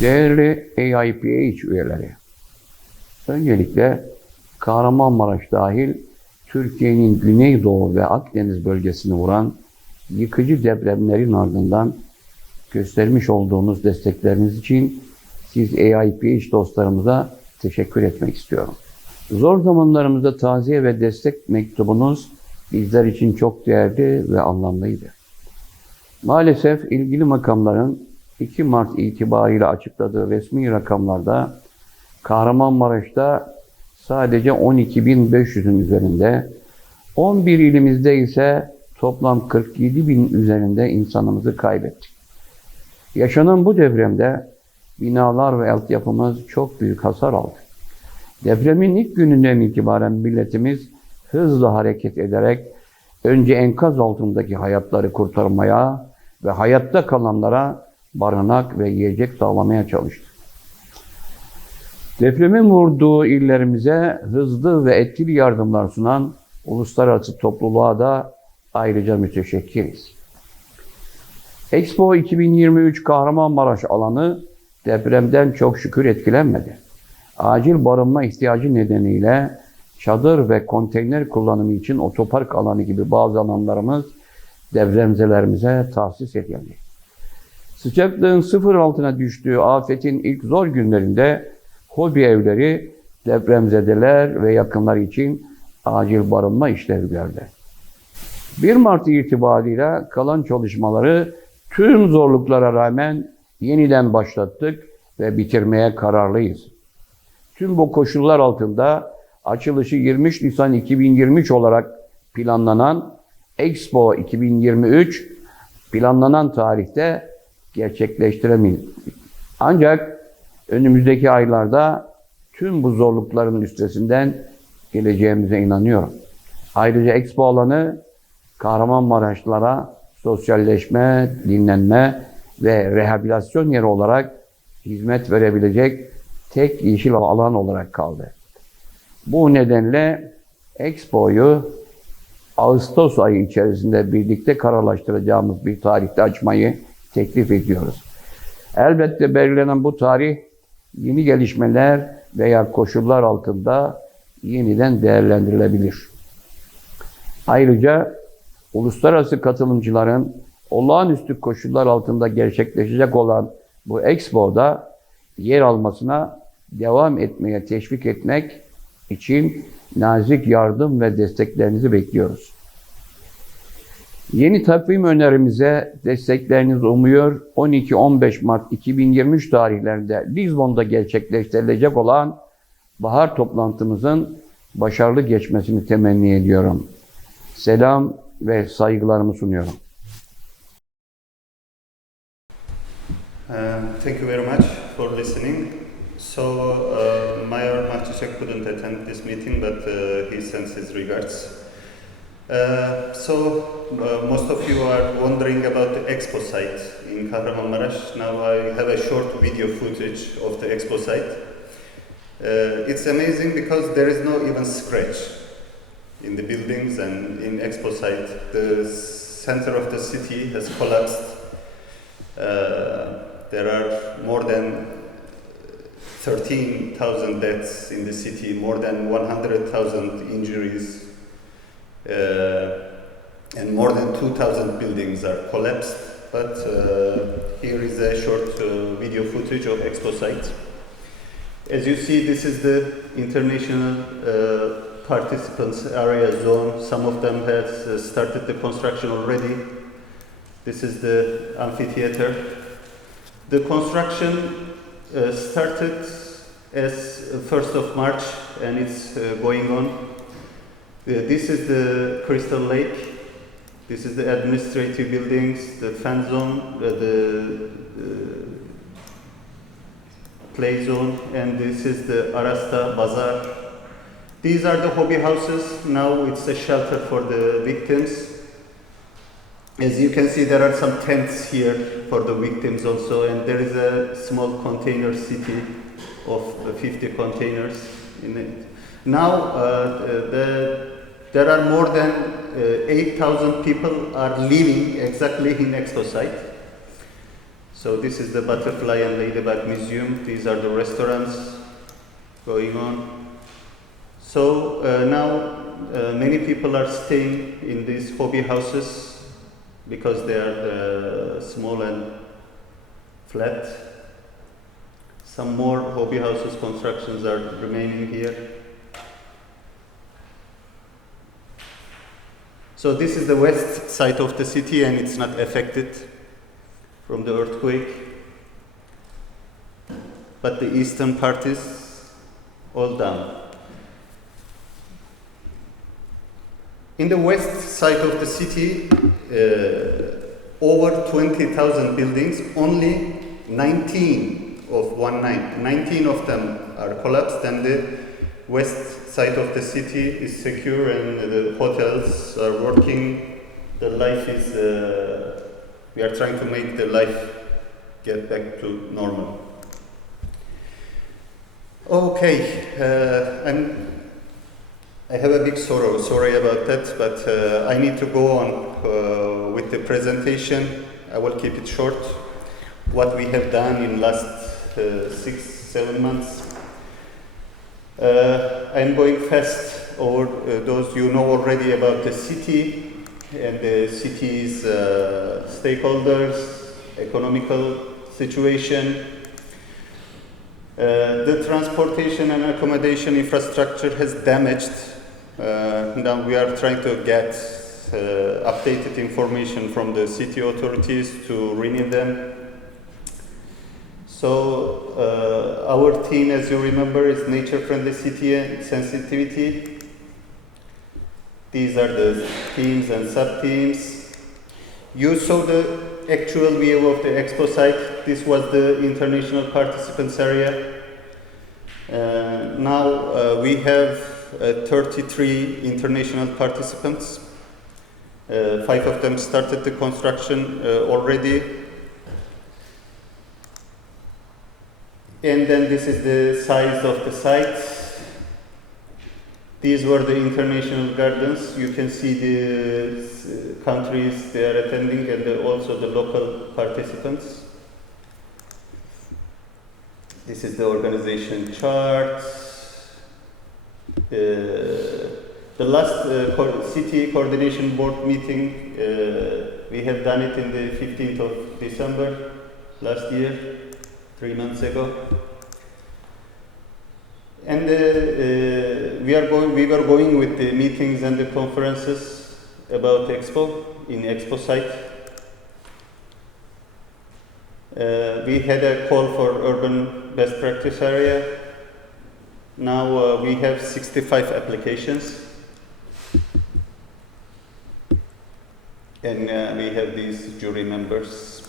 Değerli AIPH üyeleri, öncelikle Kahramanmaras dahil Türkiye'nin Güneydoğu ve Akdeniz bölgesini vuran yıkıcı depremlerin ardından göstermiş olduğunuz destekleriniz için siz AIPH dostlarımıza teşekkür etmek istiyorum. Zor zamanlarımızda taziye ve destek mektubunuz bizler için çok değerli ve anlamlıydı. Maalesef ilgili makamların 2 Mart itibariyle açıkladığı resmi rakamlarda Kahramanmaraş'ta sadece 12.500'ün üzerinde, 11 ilimizde ise toplam 47.000 üzerinde insanımızı kaybettik. Yaşanan bu depremde binalar ve altyapımız çok büyük hasar aldı. Depremin ilk gününden itibaren milletimiz hızla hareket ederek önce enkaz altındaki hayatları kurtarmaya ve hayatta kalanlara barınak ve yiyecek sağlamaya çalıştı. Depremin vurduğu illerimize hızlı ve etkili yardımlar sunan uluslararası topluluğa da ayrıca müteşekkiriz. Expo 2023 Kahramanmaraş alanı depremden çok şükür etkilenmedi. Acil barınma ihtiyacı nedeniyle çadır ve konteyner kullanımı için otopark alanı gibi bazı alanlarımız depremzelerimize tahsis edildi. Sıcaklığın 0 altına düştüğü afetin ilk zor günlerinde hobi evleri depremzedeler ve yakınlar için acil barınma işlevi gördü. 1 Mart itibariyle kalan çalışmaları tüm zorluklara rağmen yeniden başlattık ve bitirmeye kararlıyız. Tüm bu koşullar altında açılışı 23 Nisan 2023 olarak planlanan Expo 2023 planlanan tarihte gerçekleştiremeyiz. Ancak önümüzdeki aylarda tüm bu zorlukların üstesinden geleceğimize inanıyorum. Ayrıca Expo alanı Kahramanmaraşlılara sosyalleşme, dinlenme ve rehabilitasyon yeri olarak hizmet verebilecek tek yeşil alan olarak kaldı. Bu nedenle Expo'yu Ağustos ayı içerisinde birlikte kararlaştıracağımız bir tarihte açmayı teklif ediyoruz. Elbette belirlenen bu tarih yeni gelişmeler veya koşullar altında yeniden değerlendirilebilir. Ayrıca uluslararası katılımcıların olağanüstü koşullar altında gerçekleşecek olan bu Expo'da yer almasına devam etmeye teşvik etmek için nazik yardım ve desteklerinizi bekliyoruz. Yeni takvim önerimize desteklerinizi umuyor. 12-15 Mart 2023 tarihlerinde Lizbon'da gerçekleştirilecek olan bahar toplantımızın başarılı geçmesini temenni ediyorum. Selam ve saygılarımı sunuyorum. Thank you very much for listening. So, Mayor Mahçiçek couldn't attend this meeting, but he sends his regards. Most of you are wondering about the Expo site in Kahramanmaras. Now I have a short video footage of the Expo site. It's amazing because there is no even scratch in the buildings and in Expo site. The center of the city has collapsed. There are more than 13,000 deaths in the city, more than 100,000 injuries, and more than 2,000 buildings are collapsed. But here is a short video footage of Expo site. As you see, this is the international participants area zone. Some of them have started the construction already. This is the amphitheater. The construction started as 1st of March and it's going on. This is the Crystal Lake. This is the administrative buildings, the fan zone, the play zone, and this is the Arasta Bazaar. These are the hobby houses. Now it's a shelter for the victims. As you can see, there are some tents here for the victims also, and there is a small container city of 50 containers in it. Now, there are more than 8,000 people are living exactly in Expo site. So this is the Butterfly and Ladybug Museum. These are the restaurants going on. So now many people are staying in these hobby houses because they are small and flat. Some more hobby houses constructions are remaining here. So this is the west side of the city and it's not affected from the earthquake. But the eastern part is all down. In the west side of the city, over 20,000 buildings, only 19 of them are collapsed, and the west side of the city is secure and the hotels are working. The life is, we are trying to make the life get back to normal. Okay, I have a big sorry about that, but I need to go on with the presentation. I will keep it short. What we have done in last 6-7 months. I'm going fast over those you know already about the city and the city's stakeholders, economical situation. The transportation and accommodation infrastructure has damaged. Now we are trying to get updated information from the city authorities to renew them. So our theme, as you remember, is nature-friendly city and sensitivity. These are the themes and sub-themes. You saw the actual view of the Expo site. This was the international participants area. Now we have 33 international participants. 5 of them started the construction already. And then this is the size of the site. These were the international gardens. You can see the countries they are attending and also the local participants. This is the organization chart. The last city coordination board meeting, we have done it in the 15th of December last year. 3 months ago, and we were going with the meetings and the conferences about Expo in Expo site. We had a call for urban best practice area. Now we have 65 applications, and we have these jury members.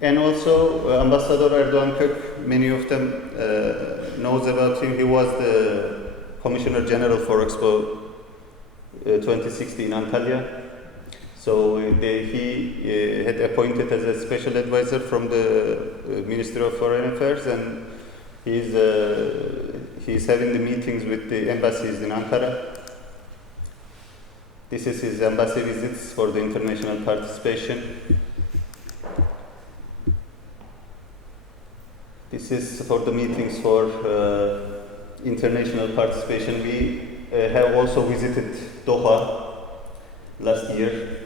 And also Ambassador Erdoğan Kök, many of them knows about him. He was the Commissioner General for Expo 2016 in Antalya. So he had appointed as a special advisor from the Ministry of Foreign Affairs, and he's having the meetings with the embassies in Ankara. This is his embassy visits for the international participation. This is for the meetings for international participation. We have also visited Doha last year.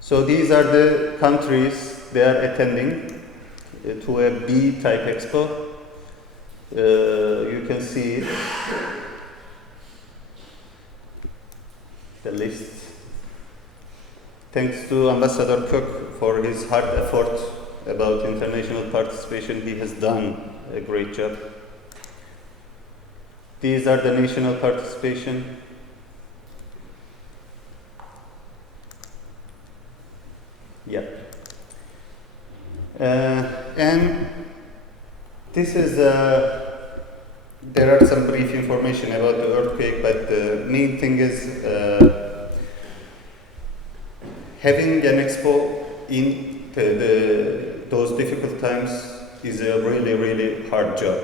So these are the countries they are attending to a B-type Expo. You can see the list. Thanks to Ambassador Kök for his hard effort about international participation. He has done a great job. These are the national participation. Yeah. And this is, there are some brief information about the earthquake, but the main thing is having an Expo in those difficult times is a really, really hard job.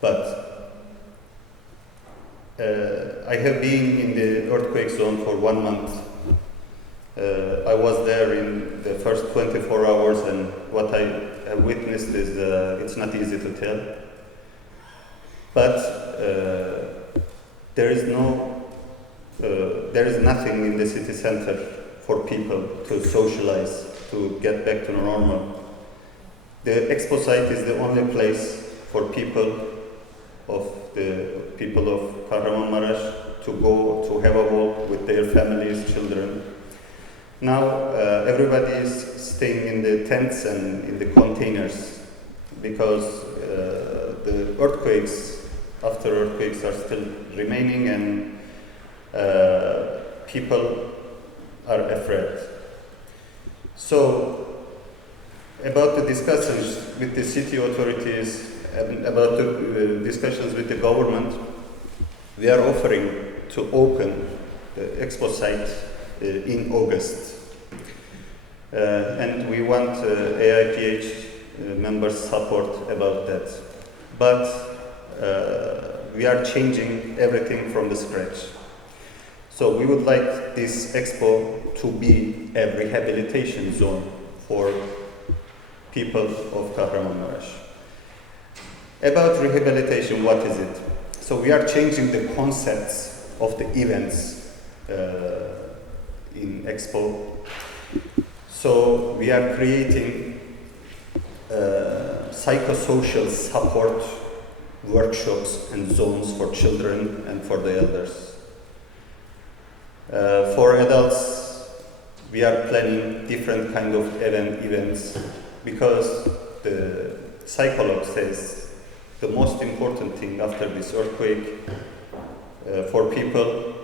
But I have been in the earthquake zone for 1 month. I was there in the first 24 hours, and what I have witnessed is it's not easy to tell. But there is nothing in the city center for people to socialize, to get back to normal. The Expo site is the only place for people of Kahramanmaras to go to have a walk with their families, children. Now everybody is staying in the tents and in the containers because the after earthquakes are still remaining, and people are afraid. So about the discussions with the city authorities and about the discussions with the government, we are offering to open the Expo site in August. And we want AIPH members' support about that. But we are changing everything from the scratch. So we would like this Expo to be a rehabilitation zone for people of Kahramanmaras. About rehabilitation, what is it? So we are changing the concepts of the events in Expo. So we are creating psychosocial support workshops and zones for children and for the elders. For adults, we are planning different kind of events because the psychologist says the most important thing after this earthquake for people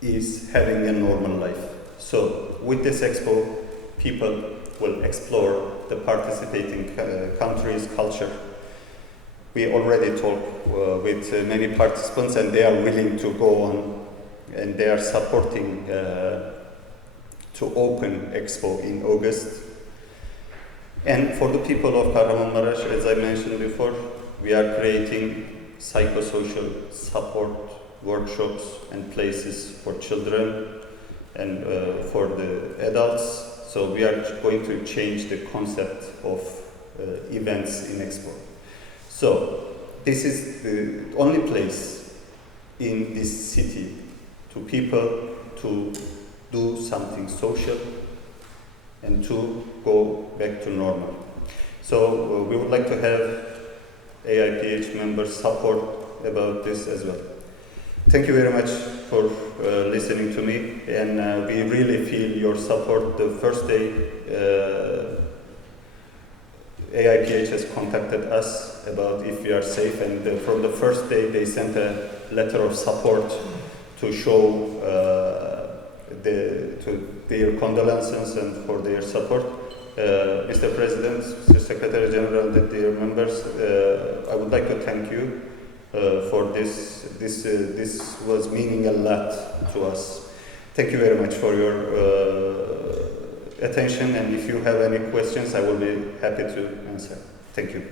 is having a normal life. So with this Expo, people will explore the participating countries' culture. We already talked with many participants, and they are willing to go on, and they are supporting to open Expo in August. And for the people of Kahramanmaras, as I mentioned before, we are creating psychosocial support workshops and places for children and for the adults. So we are going to change the concept of events in Expo. So this is the only place in this city to people to do something social and to go back to normal. So we would like to have AIPH members support about this as well. Thank you very much for listening to me, and we really feel your support. The first day AIPH has contacted us about if we are safe, and from the first day they sent a letter of support to show to their condolences and for their support. Mr. President, Mr. Secretary General, and dear members, I would like to thank you for this. This was meaning a lot to us. Thank you very much for your attention, and if you have any questions, I will be happy to answer. Thank you.